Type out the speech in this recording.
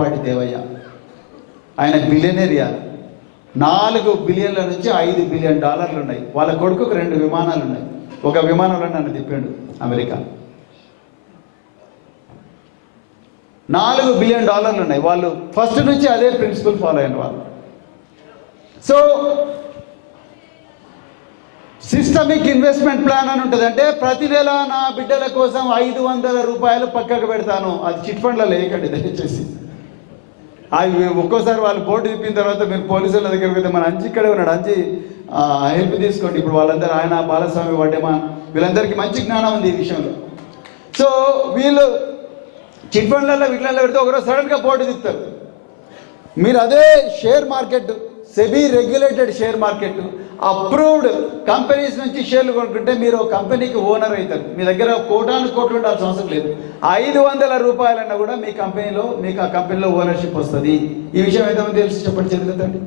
మేకపాటి దేవయ్య. ఆయన బిలియనరియా. 4 బిలియన్ల నుంచి 5 బిలియన్ డాలర్లు ఉన్నాయి. వాళ్ళ కొడుకుకు 2 విమానాలు ఉన్నాయి. ఒక విమానంలో నన్ను తిప్పాడు అమెరికా. 4 బిలియన్ డాలర్లు ఉన్నాయి. వాళ్ళు ఫస్ట్ నుంచి అదే ప్రిన్సిపల్ ఫాలో అయిన వాళ్ళు. సో సిస్టమిక్ ఇన్వెస్ట్మెంట్ ప్లాన్ అని ఉంటుంది. అంటే ప్రతి నెల నా బిడ్డల కోసం 500 రూపాయలు పక్కకు పెడతాను. అది చిట్ ఫండ్లో లేకండి దయచేసి. అవి ఒక్కోసారి వాళ్ళు బోర్డు తిప్పిన తర్వాత మీరు పోలీసుల దగ్గరికి వెళ్తే మన అంజి ఇక్కడే ఉన్నాడు, అంజి హెల్ప్ తీసుకోండి. ఇప్పుడు వాళ్ళందరూ ఆయన బాలస్వామి వడ్డేమా వీళ్ళందరికీ మంచి జ్ఞానం ఉంది ఈ విషయంలో. సో వీళ్ళు చిట్ ఫండ్లలో వీళ్ళల్లో పెడితే ఒకరోజు సడన్గా బోర్డు తిప్పుతారు. మీరు అదే share market, SEBI regulated share market, approved companies నుంచి షేర్లు కొనుక్కుంటే మీరు కంపెనీకి ఓనర్ అవుతారు. మీ దగ్గర కోటాను కోట్లు ఉండాల్సిన అవసరం లేదు. 500 రూపాయలన్నా కూడా మీ కంపెనీలో మీకు ఆ కంపెనీలో ఓనర్షిప్ వస్తుంది. ఈ విషయం ఎంతమంది తెలిసి చెప్పండి, చదువుతండి.